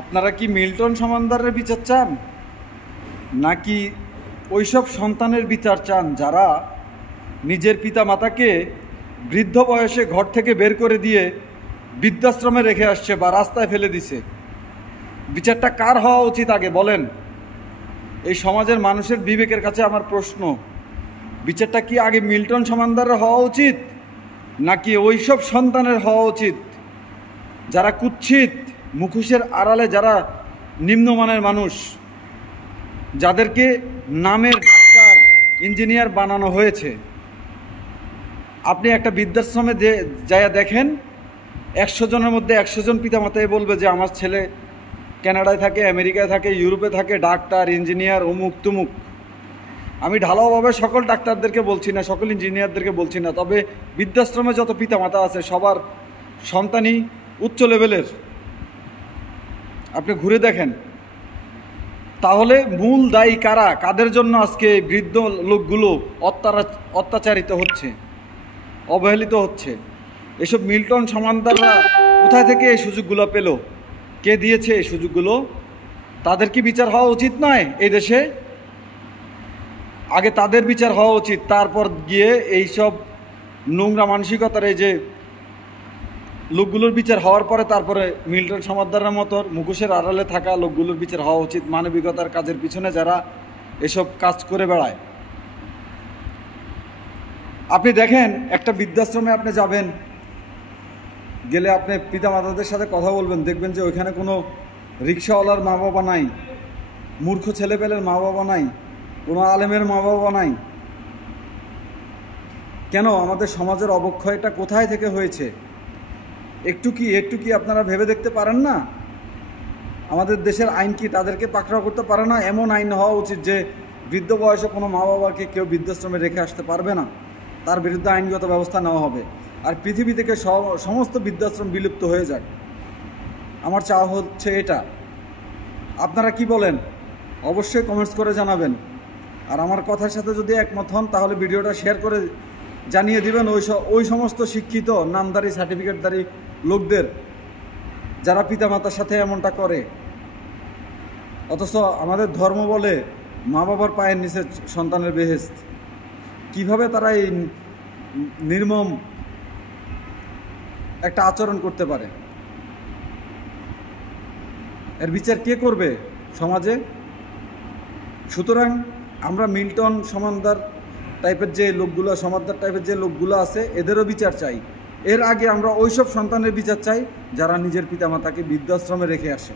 আপনারা কি মিল্টন সমান্দারের বিচার চান, নাকি ওইসব সন্তানের বিচার চান যারা নিজের পিতা মাতাকে বৃদ্ধ বয়সে ঘর থেকে বের করে দিয়ে বৃদ্ধাশ্রমে রেখে আসছে বা রাস্তায় ফেলে দিছে? বিচারটা কার হওয়া উচিত আগে বলেন? এই সমাজের মানুষের বিবেকের কাছে আমার প্রশ্ন, বিচারটা কি আগে মিল্টন সমান্দারের হওয়া উচিত, নাকি ওইসব সন্তানের হওয়া উচিত যারা কুৎসিত, মুখোশের আড়ালে যারা নিম্নমানের মানুষ, যাদেরকে নামের ডাক্তার ইঞ্জিনিয়ার বানানো হয়েছে? আপনি একটা বৃদ্ধাশ্রমে যাইয়া দেখেন, 100 জনের মধ্যে 100 জন পিতামাতাই বলবে যে আমার ছেলে কানাডায় থাকে, আমেরিকায় থাকে, ইউরোপে থাকে, ডাক্তার ইঞ্জিনিয়ার অমুক তুমুক। আমি ঢালাওভাবে সকল ডাক্তারদেরকে বলছি না, সকল ইঞ্জিনিয়ারদেরকে বলছি না, তবে বৃদ্ধাশ্রমে যত পিতামাতা আছে সবার সন্তানই উচ্চ লেভেলের। আপনি ঘুরে দেখেন। তাহলে মূল দায়ী কারা? কাদের জন্য আজকে বৃদ্ধ লোকগুলো অত্যাচারিত হচ্ছে, অবহেলিত হচ্ছে? এসব মিল্টন সমান্দাররা কোথায় থেকে এই সুযোগগুলো পেল? কে দিয়েছে এই সুযোগগুলো? তাদের কি বিচার হওয়া উচিত নয় এই দেশে? আগে তাদের বিচার হওয়া উচিত, তারপর গিয়ে এইসব নোংরা মানসিকতার এই যে লোকগুলোর বিচার হওয়ার পরে তারপরে মিল্টন সমাদ্দারের মতো মুখোশের আড়ালে থাকা লোকগুলোর বিচার হওয়া উচিত, মানবিকতার কাজের পিছনে যারা এসব কাজ করে বেড়ায়। আপনি দেখেন, একটা বৃদ্ধাশ্রমে আপনি যাবেন, গেলে আপনি পিতামাতাদের সাথে কথা বলবেন, দেখবেন যে ওইখানে কোনো রিক্সাওয়ালার মা বাবা নাই, মূর্খ ছেলেপেলের মা বাবা নাই, কোনো আলেমের মা বাবা নাই। কেন? আমাদের সমাজের অবক্ষয়টা কোথায় থেকে হয়েছে? একটু কি আপনারা ভেবে দেখতে পারেন না? আমাদের দেশের আইন কি তাদেরকে পাকড়াও করতে পারে না? এমন আইন হওয়া উচিত যে বৃদ্ধ বয়সে কোনো মা বাবাকে কেউ বৃদ্ধাশ্রমে রেখে আসতে পারবে না, তার বিরুদ্ধে আইনগত ব্যবস্থা নেওয়া হবে। আর পৃথিবী থেকে সমস্ত বৃদ্ধাশ্রম বিলুপ্ত হয়ে যাক, আমার চাওয়া হচ্ছে এটা। আপনারা কি বলেন? অবশ্যই কমেন্টস করে জানাবেন। আর আমার কথার সাথে যদি একমত হন তাহলে ভিডিওটা শেয়ার করে জানিয়ে দিবেন ওই সমস্ত শিক্ষিত নামধারী সার্টিফিকেটধারী লোকদের যারা পিতামাতার সাথে এমনটা করে। অথচ আমাদের ধর্ম বলে মা বাবার পায়ের নিচে সন্তানের বেহেশত। কিভাবে তারা এই নির্মম একটা আচরণ করতে পারে? এর বিচার কে করবে সমাজে? সুতরাং আমরা মিল্টন সমান্দার টাইপের যে লোকগুলো, সমান্দার টাইপের যে লোকগুলো আছে, এদেরও বিচার চাই। এর আগে আমরা ওইসব সন্তানের বিচার চাই যারা নিজের পিতামাতাকে বৃদ্ধাশ্রমে রেখে আসে।